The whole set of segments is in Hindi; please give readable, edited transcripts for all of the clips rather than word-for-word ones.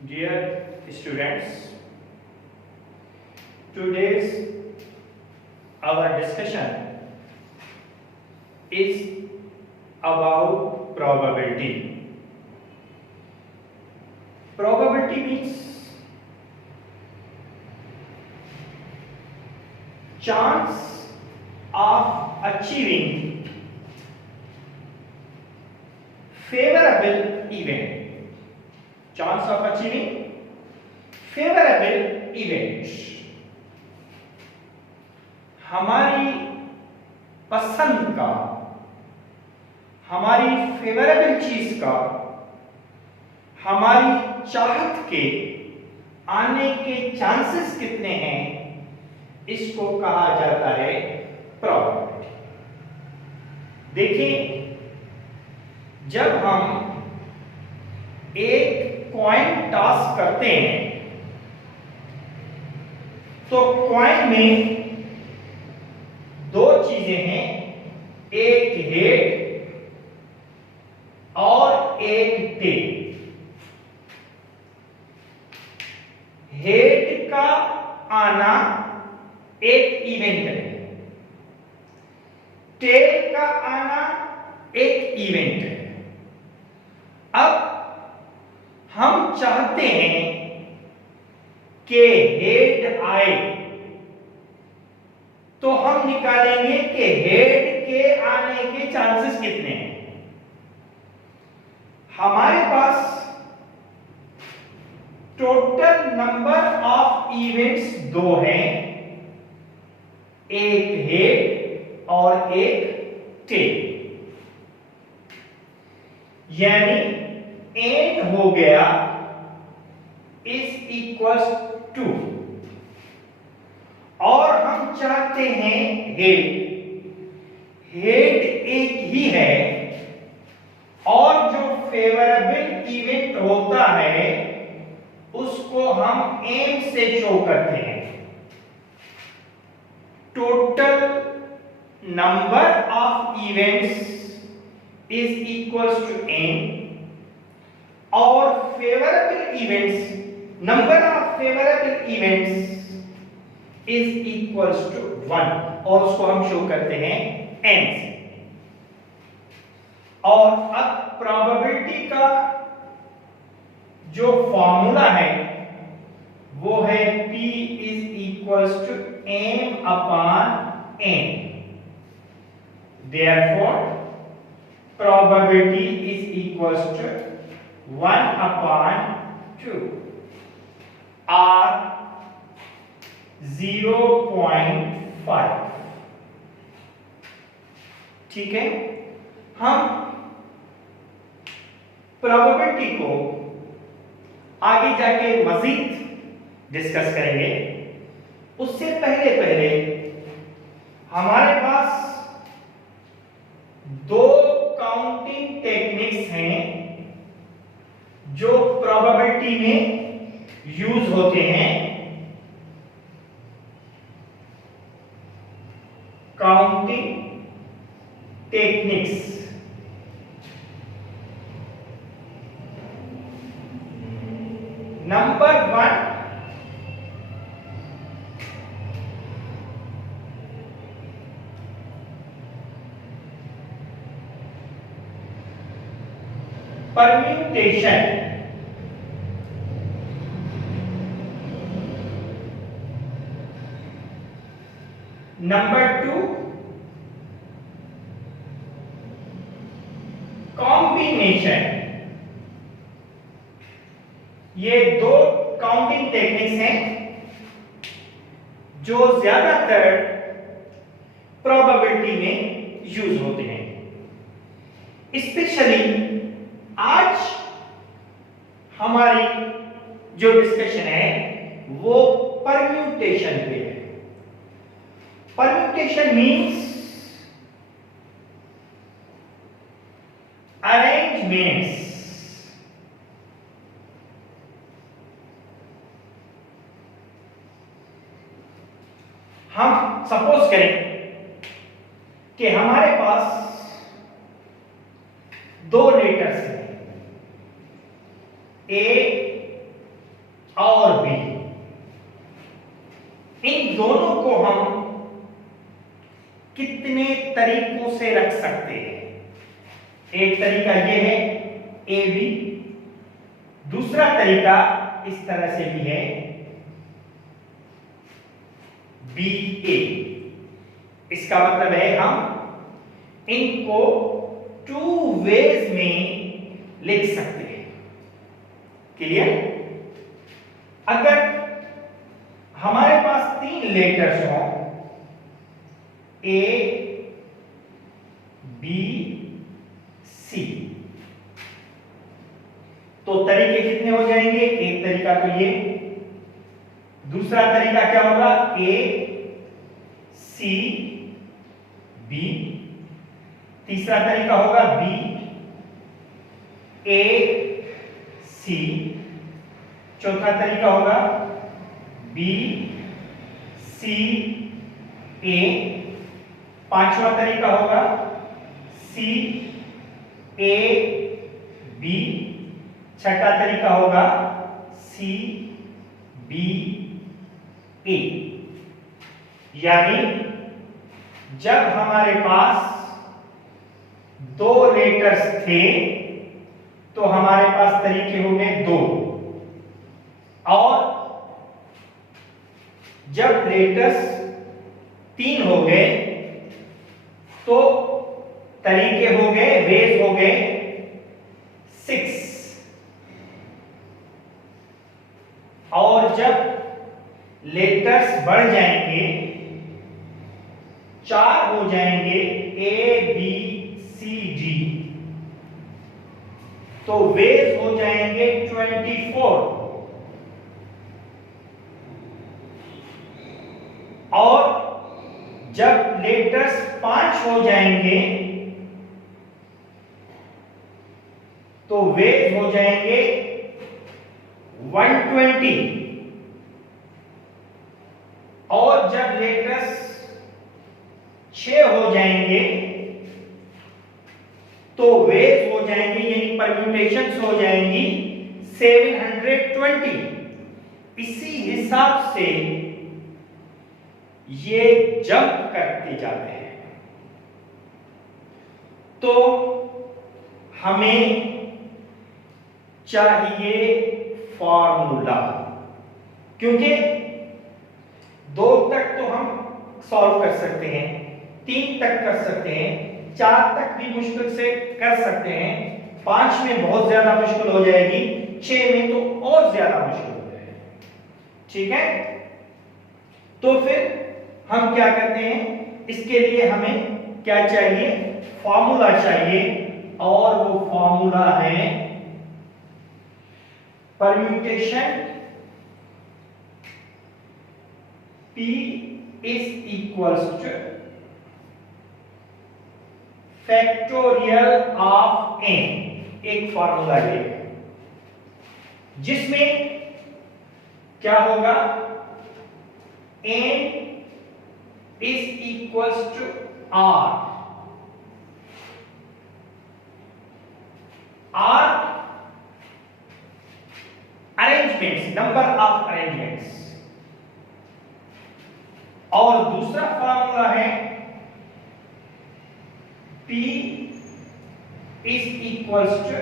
Dear students, today's our discussion is about probability. Probability means chance of achieving favorable event. Chance of achieving favorable event. हमारी पसंद का, हमारी फेवरेबल चीज का, हमारी चाहत के आने के चांसेस कितने हैं, इसको कहा जाता है प्रोबेबिलिटी। देखिए, जब हम एक कॉइन टॉस करते हैं तो कॉइन में दो चीजें हैं, एक हेड और एक टेल। हेड का आना एक इवेंट है, टेल का आना एक इवेंट है। अब हम चाहते हैं कि हेड आए, तो हम निकालेंगे कि हेड के आने के चांसेस कितने हैं। हमारे पास टोटल नंबर ऑफ इवेंट्स दो हैं, एक हेड और एक टेल। यानी एन हो गया इज इक्वल्स टू, और हम चाहते हैं हेड एक ही है, और जो फेवरेबल इवेंट होता है उसको हम एम से शो करते हैं। Total number of events is equals to N, और favourable events, number of favourable events is equals to 1, और उसको हम शो करते हैं n से। और अब प्रोबेबिलिटी का जो फॉर्मूला है वो है p is equals to m upon n। Therefore probability is equals to 1 upon 2 or 0.5। ठीक है, हम प्रोबेबिलिटी को आगे जाके मजीद डिस्कस करेंगे। उससे पहले हमारे पास दो काउंटिंग टेक्निक्स हैं जो प्रोबेबिलिटी में यूज होते हैं। Counting techniques, number 1 permutation. Number 2 combination. ये दो काउंटिंग टेक्निक्स हैं जो ज्यादातर प्रोबेबिलिटी में यूज होते हैं। स्पेशली आज हमारी जो डिस्कशन है वो परम्यूटेशन पे है। Permutation means arrangements. हम सपोज करें कि हमारे पास दो लेटर्स हैं, ए और बी, इन दोनों को हम कितने तरीकों से रख सकते हैं? एक तरीका यह है ए बी, दूसरा तरीका इस तरह से भी है बी ए। इसका मतलब है हम इनको टू वेज में लिख सकते हैं। क्लियर? अगर हमारे पास तीन लेटर्स हों ए बी सी, तो तरीके कितने हो जाएंगे? एक तरीका तो ये, दूसरा तरीका क्या होगा? ए सी बी, तीसरा तरीका होगा बी ए सी, चौथा तरीका होगा बी सी ए, पांचवा तरीका होगा सी ए बी, छठा तरीका होगा सी बी ए। यानी जब हमारे पास दो लेटर्स थे तो हमारे पास तरीके हो गए दो, और जब लेटर्स तीन हो गए तो तरीके हो गए, वेज हो गए 6। और जब लेटर्स बढ़ जाएंगे, 4 हो जाएंगे ए बी सी डी, तो वेज हो जाएंगे 24। और जब लेटर्स 5 हो जाएंगे तो वेज हो जाएंगे 120। और जब लेटर्स 6 हो जाएंगे तो वेज हो जाएंगी, यानी परम्यूटेशंस हो जाएंगी 720। इसी हिसाब से ये जंप करते जाते हैं। तो हमें चाहिए फॉर्मूला, क्योंकि 2 तक तो हम सॉल्व कर सकते हैं, 3 तक कर सकते हैं, 4 तक भी मुश्किल से कर सकते हैं, 5 में बहुत ज्यादा मुश्किल हो जाएगी, 6 में तो और ज्यादा मुश्किल हो जाएगी। ठीक है? तो फिर हम क्या करते हैं? इसके लिए हमें क्या चाहिए? फॉर्मूला चाहिए, और वो फॉर्मूला है permutation P is equals to factorial of n। एक फॉर्मूला ये है जिसमें क्या होगा? n is equals to r। r arrangements, number of arrangements. और दूसरा फॉर्मूला है P is equals to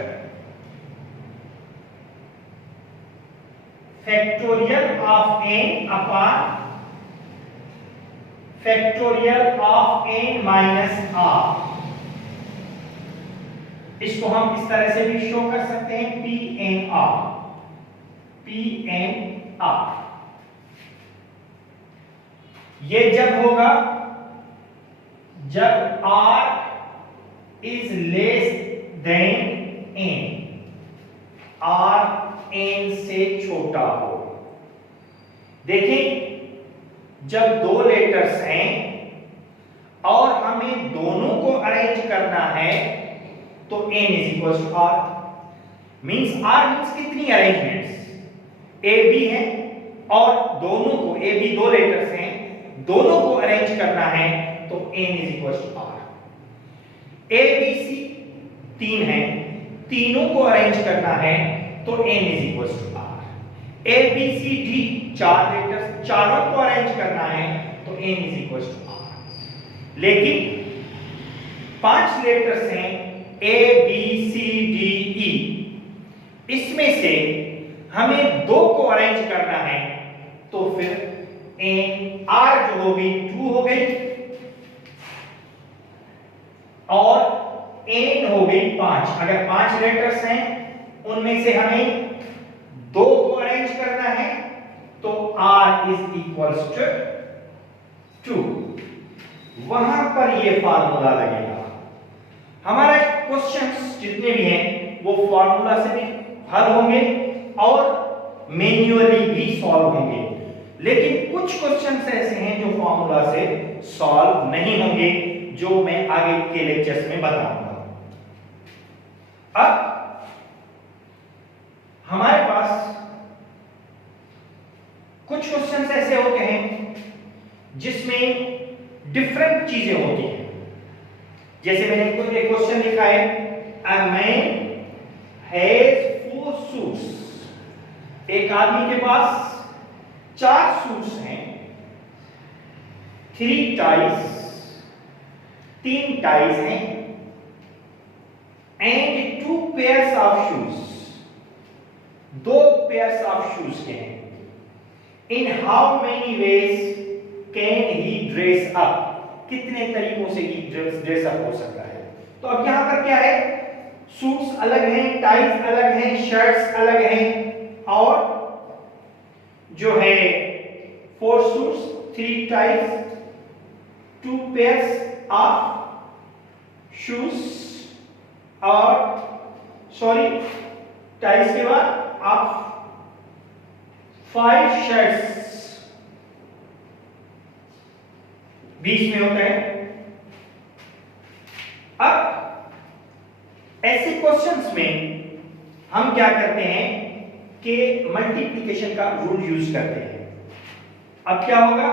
factorial of n upon factorial of n minus r। इसको हम इस तरह से भी शो कर सकते हैं, PNR। ये जब होगा जब r is less than n, r n से छोटा हो। देखिए, जब 2 लेटर्स हैं और हमें दोनों को अरेंज करना है तो n is equal to r। Means r means कितनी अरेंजमेंट्स? a b है और दोनों को, a b 2 लेटर्स हैं, दोनों को अरेंज करना है तो n is equal to r। a b c 3 हैं, तीनों को अरेंज करना है तो n is equal to r। A B C D 4 letters, चारों को अरेंज करना है तो n is equal to r। लेकिन 5 लेटर्स हैं ए बी सी डी ई, इसमें से हमें 2 को अरेंज करना है तो फिर n r जो होगी 2 हो गई और n हो गई 5। अगर 5 लेटर्स हैं उनमें से हमें 2 को अरेंज करना है तो r इज इक्वल्स टू 2। वहां पर ये फार्मूला लगेगा। हमारे क्वेश्चंस जितने भी हैं वो फार्मूला से भी हल होंगे और मैन्युअली भी सॉल्व होंगे, लेकिन कुछ क्वेश्चंस ऐसे हैं जो फार्मूला से सॉल्व नहीं होंगे, जो मैं आगे के लेक्चर्स में बताऊंगा। अब हमारे पास कुछ क्वेश्चंस ऐसे होते हैं जिसमें डिफरेंट चीजें होती हैं। जैसे मैंने एक क्वेश्चन लिखा है, अ मैन हैज 4 सूट्स। एक आदमी के पास 4 सूट्स हैं, 3 टाइज, 3 टाइज हैं and 2 pairs of shoes, 2 pairs of shoes के हैं। In how many ways can he dress up? कितने तरीकों से ही ड्रेस अप हो सकता है? तो अब यहां पर क्या है, सूट्स अलग हैं, टाइज अलग हैं, शर्ट्स अलग हैं, और जो है 4 suits, 3 ties, 2 pairs of shoes, और सॉरी टाइज के बाद आप 5 शर्ट्स बीच में होता है। अब ऐसे क्वेश्चंस में हम क्या करते हैं कि मल्टीप्लिकेशन का रूल यूज करते हैं। अब क्या होगा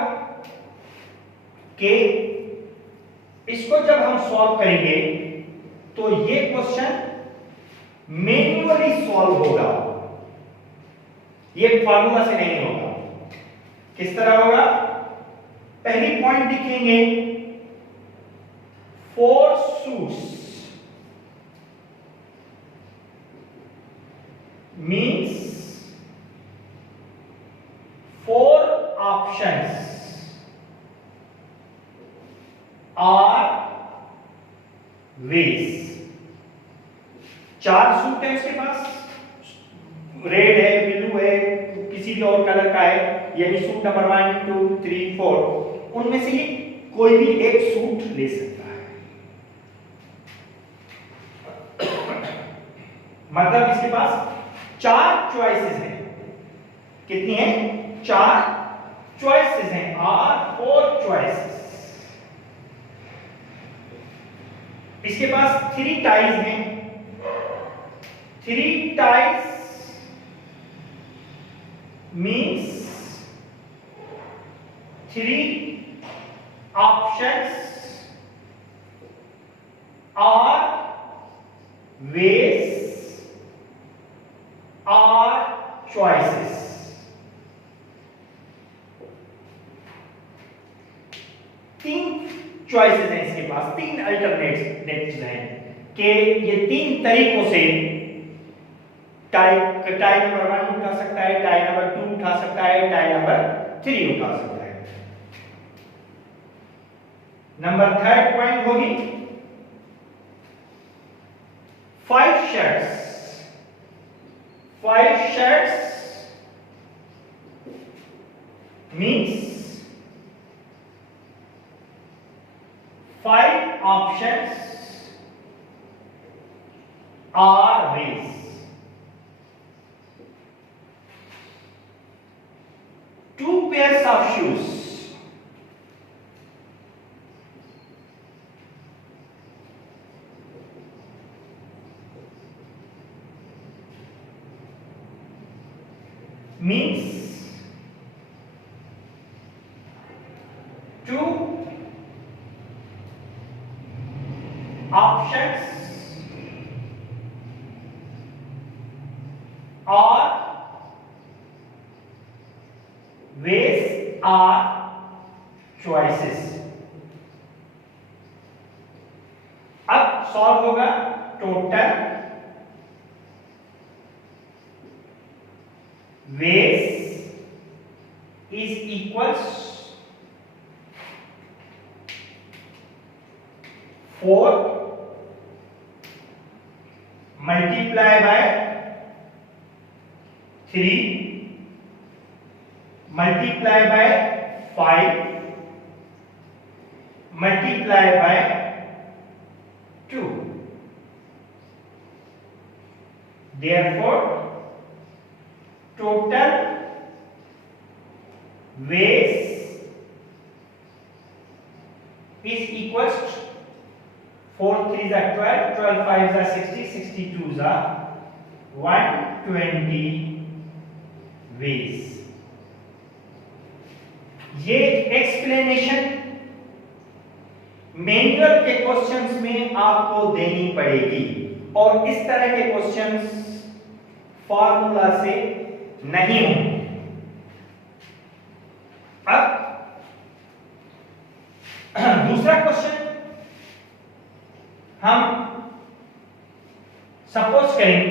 कि इसको जब हम सॉल्व करेंगे तो ये क्वेश्चन मैन्युअली सॉल्व होगा, ये फार्मूला से नहीं होगा। किस तरह होगा? पहली पॉइंट लिखेंगे 4 suits means 4 options are ways. 4 suit है उसके पास, रेड है, ब्लू है, किसी भी और कलर का है, यानी सूट नंबर 1 2 3 4, उनमें से ये कोई भी एक सूट ले सकता है। मतलब इसके पास 4 चॉइसेस हैं। कितनी है? 4 चॉइसेस हैं, आर 4 चॉइसेस। इसके पास 3 टाइज हैं, 3 ties means 3 options are ways are choices। तीन चॉइसेस हैं इसके पास, 3 अल्टरनेटिव्स हैं कि ये 3 तरीकों से टाई नंबर 1 उठा सकता है, टाई नंबर 2 उठा सकता है, टाई नंबर 3 उठा सकता है। नंबर 3rd पॉइंट होगी 5 shirts. 5 shirts means 5 options are ways. Two pairs of shoes means 2 options are are choices. अब सॉल्व होगा total ways is equals 4 multiply by 3 multiply by 5 multiply by 2। Therefore, total waste is equals 4 3s are 12, 12 5s are 60, 62s are 120 ways। ये एक्सप्लेनेशन मैनुअल के क्वेश्चंस में आपको देनी पड़ेगी और इस तरह के क्वेश्चंस फॉर्मूला से नहीं होंगे। अब दूसरा क्वेश्चन हम सपोज करें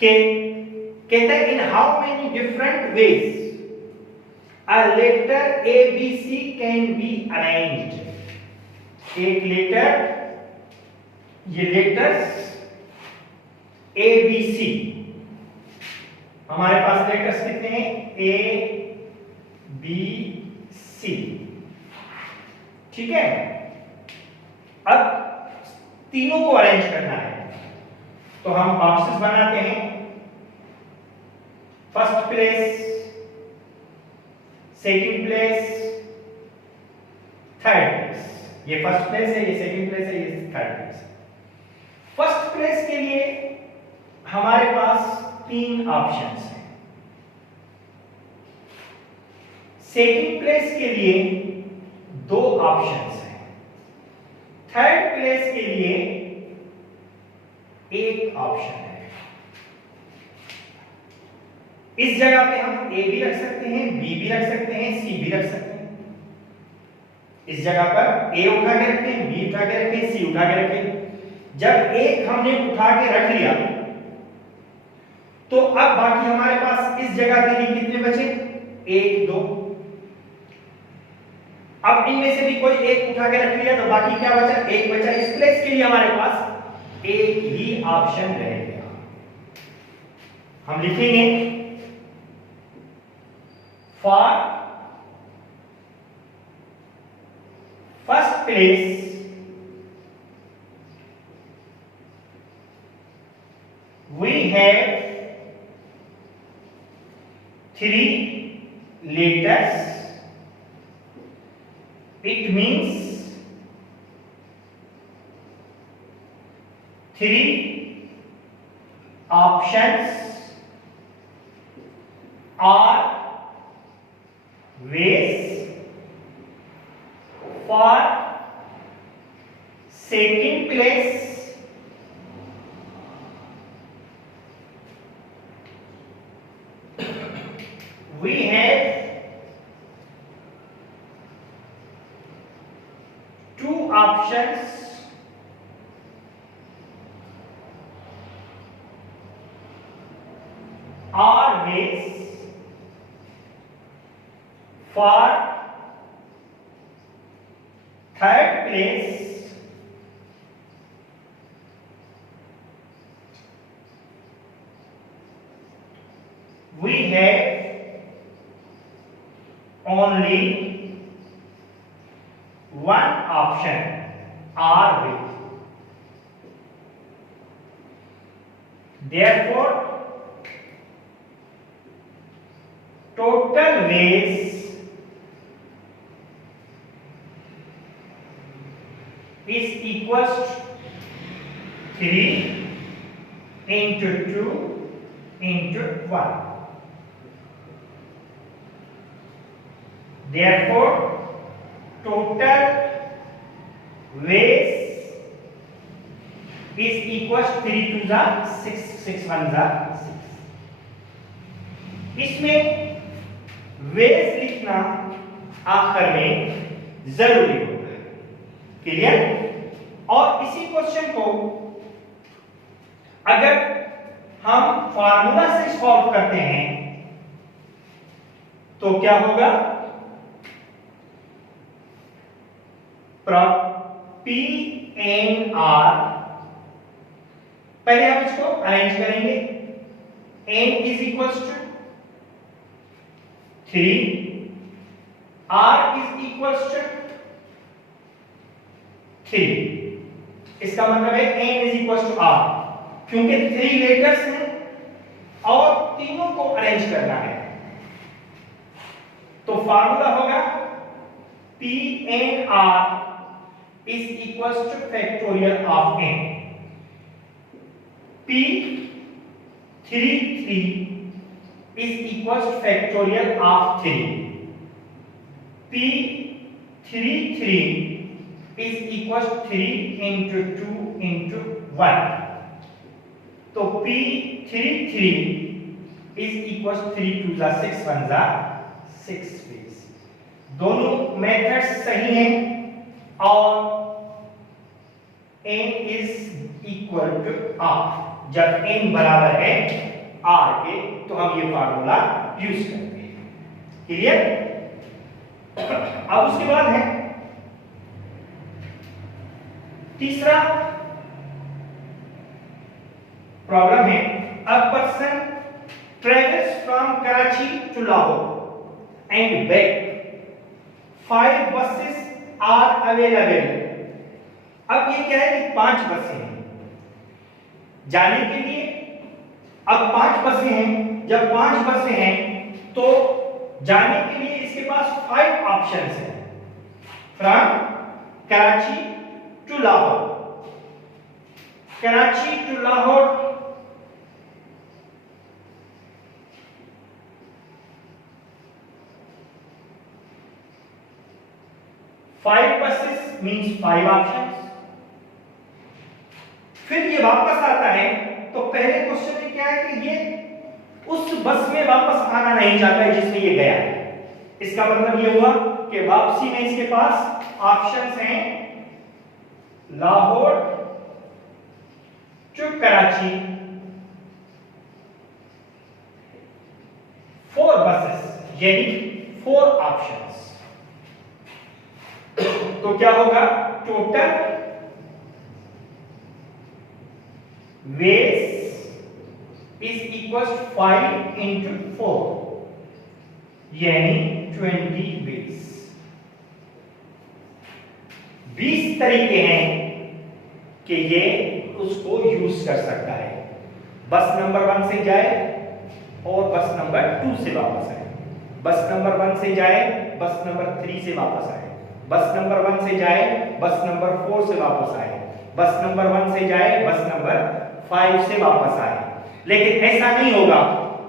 कि कहते हैं in how many different ways a letter ABC can be arranged। एक लेटर, ये लेटर्स ABC, हमारे पास लेटर्स कितने हैं A B C, ठीक है। अब तीनों को अरेंज करना है तो हम बॉक्सेस बनाते हैं। First place, second place, third place. ये फर्स्ट प्लेस है, ये सेकंड प्लेस है, ये थर्ड प्लेस। फर्स्ट प्लेस के लिए हमारे पास 3 ऑप्शंस हैं। सेकंड प्लेस के लिए 2 ऑप्शंस हैं। थर्ड प्लेस के लिए 1 ऑप्शन है। इस जगह पे हम ए भी रख सकते हैं, बी भी रख सकते हैं, सी भी रख सकते हैं। इस जगह पर ए उठा के रखें, बी उठा के रखें, सी उठा के रखें। जब एक हमने उठा के रख लिया तो अब बाकी हमारे पास इस जगह के लिए कितने बचे? 1 2। अब इनमें से भी कोई एक उठा के रख लिया तो बाकी क्या बचा? 1 बचा। इस प्लेस के लिए हमारे पास एक ही ऑप्शन रहेगा। हम लिखेंगे for first place we have 3 letters, it means 3 options are ways for second place we have 2 options are ways for third place we have only 1 option R with. Therefore total ways is equals to 3 into 2 into 1. Therefore total ways is equals 3 to the 6, 6 1 the 6. इसमें वेज लिखना आखिर में जरूरी होता है। क्लियर? और इसी क्वेश्चन को अगर हम फार्मूला से सॉल्व करते हैं तो क्या होगा? पी एन आर, पहले हम इसको अरेंज करेंगे। n is equal to 3, r is equal to 3। इसका मतलब है n is equal to r, क्योंकि 3 लेटर्स हैं और तीनों को अरेंज करना है। तो फार्मूला होगा P N R is equal to factorial of n। p 3 is equals to factorial of 3. p 3 is equals to 3 into 2 into 1. तो p 3 is equals to 3 2 जा 6 1 जा 6 ways। दोनों मेथड्स सही हैं और n is equal to r। जब n बराबर है r के तो हम ये फार्मूला यूज करते हैं। क्लियर? अब उसके बाद है तीसरा प्रॉब्लम है, a person travels from Karachi to Lahore and back, 5 buses are available. अब ये क्या है कि 5 बसें हैं जाने के लिए। अब 5 बसें हैं, जब 5 बसें हैं तो जाने के लिए इसके पास 5 ऑप्शंस हैं। From Karachi to Lahore, Karachi to Lahore, five buses means 5 options. फिर ये वापस आता है तो पहले क्वेश्चन में क्या है कि ये उस बस में वापस आना नहीं चाहता है जिसमें ये गया है। इसका मतलब ये हुआ कि वापसी में इसके पास ऑप्शंस हैं लाहौर टू कराची, 4 बसेस यानी 4 ऑप्शंस। तो क्या होगा? Total ways is equals to 5 into 4 यानी 20 वेज। 20 तरीके हैं कि ये उसको यूज कर सकता है। बस नंबर 1 से जाए और बस नंबर 2 से वापस आए, बस नंबर 1 से जाए, बस नंबर 3 से वापस आए, बस नंबर 1 से जाए, बस नंबर 4 से वापस आए, बस नंबर 1 से जाए, बस नंबर 5 से वापस आए। लेकिन ऐसा नहीं होगा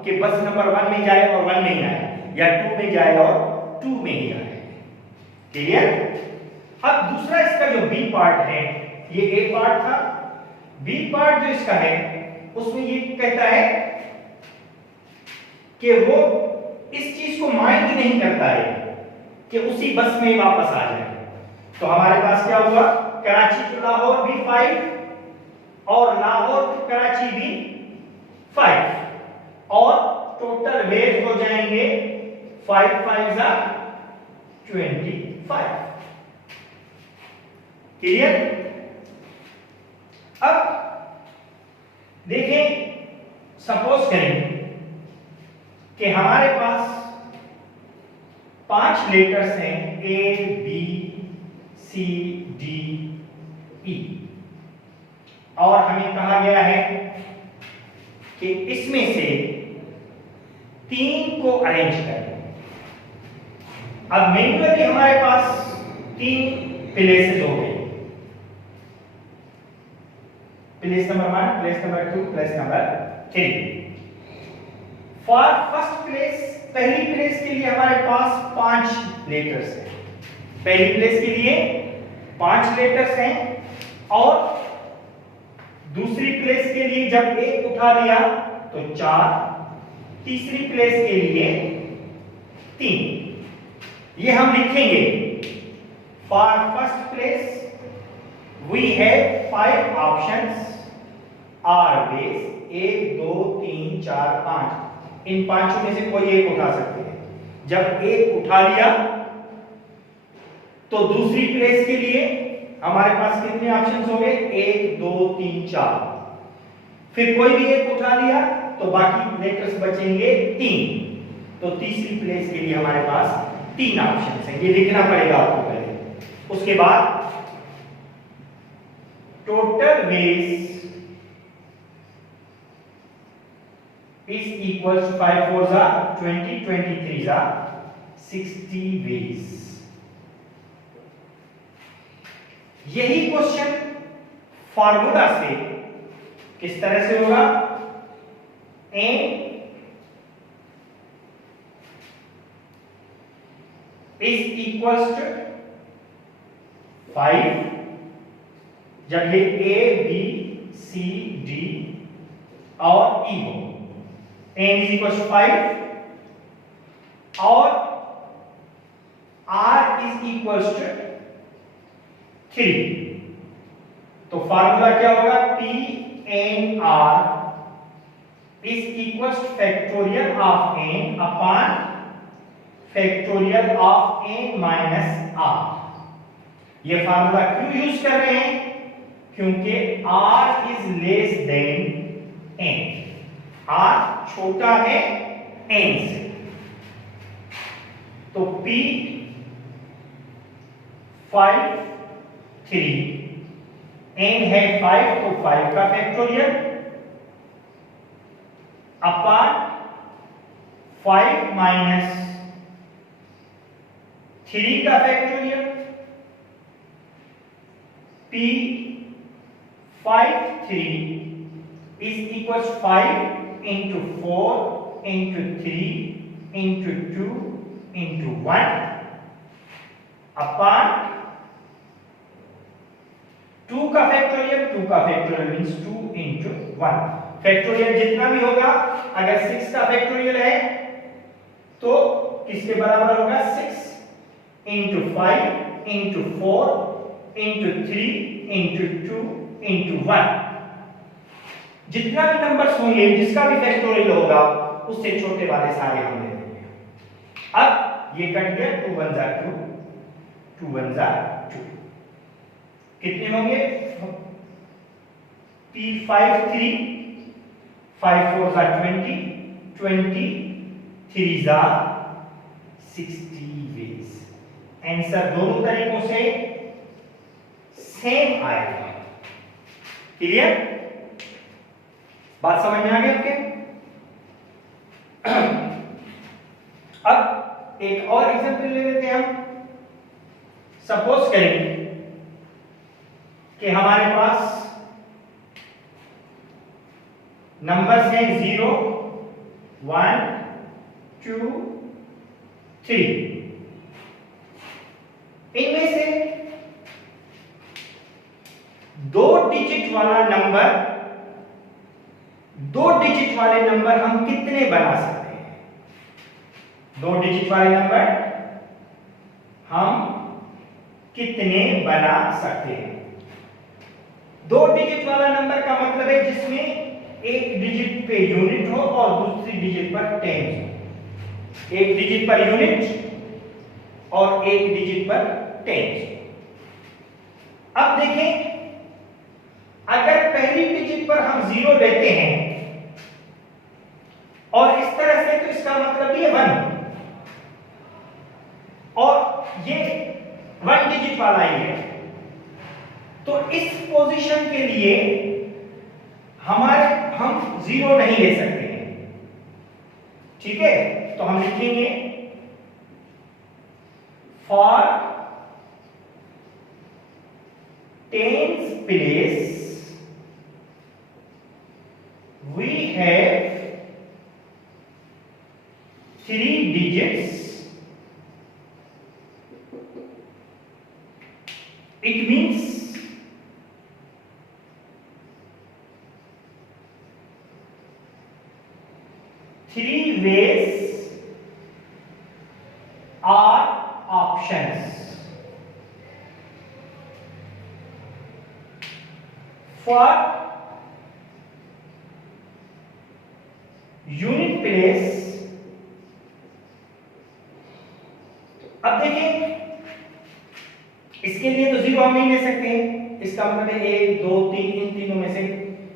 कि बस नंबर 1 में जाए और 1 में ही आए, या 2 में जाए और 2 में ही आए। क्लियर? अब दूसरा इसका जो बी पार्ट है, ये ए पार्ट था, बी पार्ट जो इसका है उसमें ये कहता है कि वो इस चीज को माइंड ही नहीं करता है कि उसी बस में वापस आ जाए। तो हमारे पास क्या हुआ? कराची टू लाहौर भी 5 और लाहौर टू कराची भी 5 और टोटल वेज हो जाएंगे 5 5 जा 25। क्लियर? अब देखें, सपोज करें कि हमारे पास 5 लेटर्स हैं ए बी सी डी ई और हमें कहा गया है कि इसमें से 3 को अरेंज करें। अब मैन्युअली हमारे पास 3 प्लेसेस हो गए, place number 1, place number 2, place number 3। For first place, पहली प्लेस के लिए हमारे पास 5 लेटर्स हैं। पहली प्लेस के लिए 5 लेटर्स हैं और दूसरी प्लेस के लिए जब 1 उठा लिया तो 4, तीसरी प्लेस के लिए 3। ये हम लिखेंगे for first place we have 5 options are base 1 2 3 4 5। इन पांचों में से कोई एक उठा सकते हैं। जब एक उठा लिया तो दूसरी प्लेस के लिए हमारे पास कितने ऑप्शंस हो गए? 1 2 3 4। फिर कोई भी एक उठा लिया तो बाकी लेटर्स बचेंगे 3। तो तीसरी प्लेस के लिए हमारे पास 3 ऑप्शंस हैं। ये लिखना पड़ेगा आपको पहले। उसके बाद total ways is equals to 5 4s are 20 23s are 60 ways। यही क्वेश्चन फार्मूला से किस तरह से होगा? n is equals to 5 जब ये a b c d और e हो। n is equals to 5 और r is equals to 3। तो फार्मूला क्या होगा? p n r is equals to factorial of n upon factorial of n minus r। ये फार्मूला क्यों यूज कर रहे हैं? क्योंकि r is less than n। r छोटा है n से। तो p 5 3 n है 5 तो 5 का फैक्टोरियल अपॉन 5 माइनस 3 का factorial. p 5 3 is equals 5 into 4 into 3 into 2 into 1 upon 2 का फैक्टोरियल मींस 2 into 1। फैक्टोरियल जितना भी होगा, अगर 6 का फैक्टोरियल है तो किसके बराबर होगा? 6 into 5 into 4 into 3 into 2 into 1। जितना भी नंबर्स होंगे, जिसका भी फैक्टोरियल होगा, उससे छोटे वाले सारे हम ले लेंगे। अब ये कट गया, 2 1 जा 2 2 1 जा 2। कितने होंगे? p5 3 5 4 जा 20 20 3 जा 60 वेज। आंसर दोनों तरीकों से सेम आएगा। क्लियर? बात समझ में आ गई आपके? अब एक और एग्जांपल ले लेते हैं हम। सपोज करें कि हमारे पास नंबर्स हैं 0 1 2 3। इनमें से 2 डिजिट वाला नंबर हम कितने बना सकते हैं? 2 डिजिट वाले नंबर हम कितने बना सकते हैं? 2 डिजिट वाला नंबर का मतलब है जिसमें एक डिजिट पे यूनिट हो और दूसरी डिजिट पर टेंस हो। एक डिजिट पर यूनिट और एक डिजिट पर टेंस। अब देखें, अगर पहली डिजिट पर हम 0 लेते हैं और इस तरह से, तो इसका मतलब ये 1 और ये 1 डिजिट वाला ही है। तो इस पोजीशन के लिए हम 0 नहीं ले सकते हैं। ठीक है? तो हम लिखेंगे for tens place we have 3 digits। It means 3 ways are options. For unit place, अब देखें इसके लिए तो जीरो हम नहीं ले सकते हैं, इसका मतलब है 1 2 3, इन तीनों में से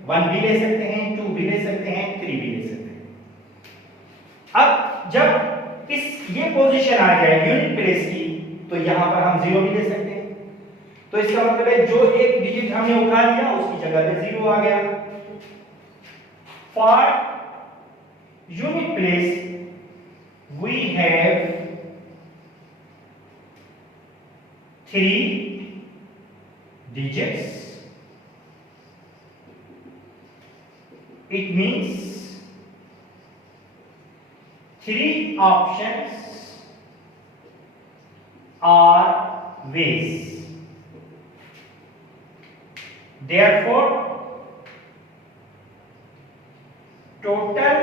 1 भी ले सकते हैं, 2 भी ले सकते हैं, 3 भी ले सकते हैं। अब जब ये पोजीशन आ जाए यूनिट प्लेस की, तो यहां पर हम जीरो भी ले सकते हैं। तो इसका मतलब है जो एक डिजिट हमने उठा लिया उसकी जगह पे जीरो आ गया। For unit place we have 3 digits. It means 3 options are ways. Therefore, total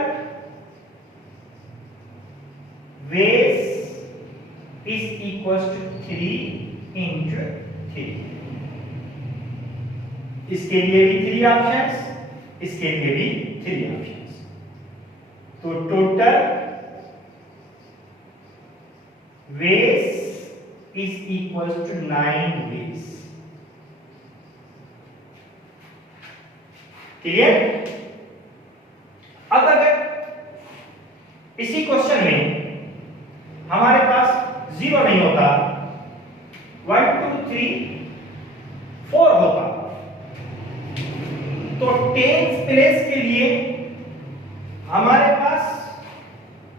ways is equals to 3 into 3. इसके लिए भी 3 ऑप्शंस, इसके लिए भी 3 ऑप्शंस, तो total ways is equal to 9 ways. Clear? अब अगर इसी क्वेश्चन में हमारे पास जीरो नहीं होता, 1 2 3 4 होता, तो टेंस प्लेस के लिए हमारे पास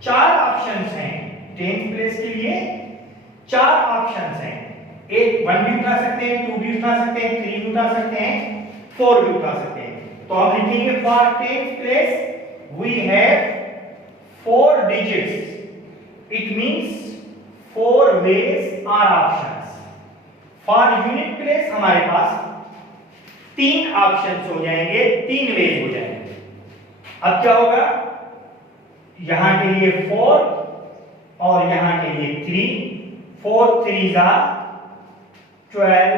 4 ऑप्शंस हैं। टेंस प्लेस के लिए 4 ऑप्शंस हैं। एक 1 भी उठा सकते हैं, 2 भी उठा सकते हैं, 3 भी उठा सकते हैं, 4 भी उठा सकते हैं। तो हम लिखेंगे for tens place we have 4 digits. It means 4 ways are options. For unit place हमारे पास 3 ऑप्शंस हो जाएंगे, 3 वेज हो जाएंगे। अब क्या होगा, यहां के लिए 4 और यहां के लिए 3, 4 3s are 12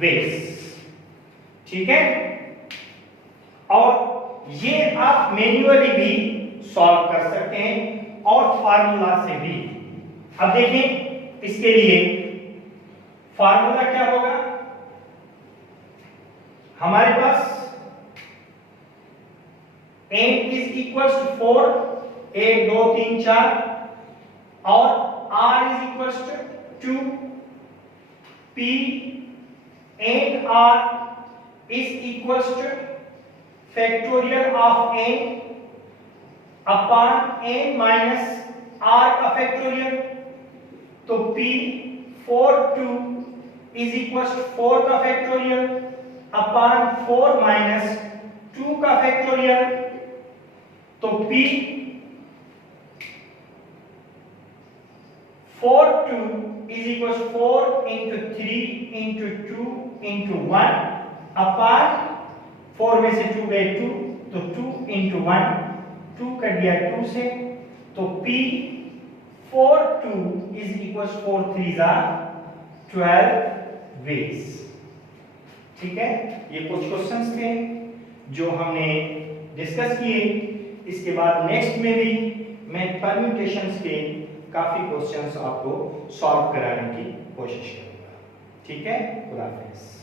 वेज। ठीक है? और ये आप मैन्युअली भी सॉल्व कर सकते हैं और फार्मूला से भी। अब देखें इसके लिए फार्मूला क्या होगा, हमारे पास n इज इक्वल टू 4, 1 2 3 4, और r is equal to 2, p and r is equal to factorial of n upon n minus r का फैक्टोरियल। तो p 4 2 इज इक्वल टू 4 का फैक्टोरियल अपॉन 4 माइनस 2 का फैक्टोरियल। तो p 4 2 is equal to 4 into 3 into 2 into 1 upon 4 में से 2 गए 2, तो 2 इंटू 1, 2 कट गया 2 से, तो p 4 2 is equal to 4 3s are 12 ways. ठीक है? ये कुछ क्वेश्चंस थे जो हमने डिस्कस किए। इसके बाद नेक्स्ट में भी मैं परम्यूटेशंस के काफी क्वेश्चंस आपको सॉल्व कराने की कोशिश करूंगा। ठीक है? खुदा हाफिज़।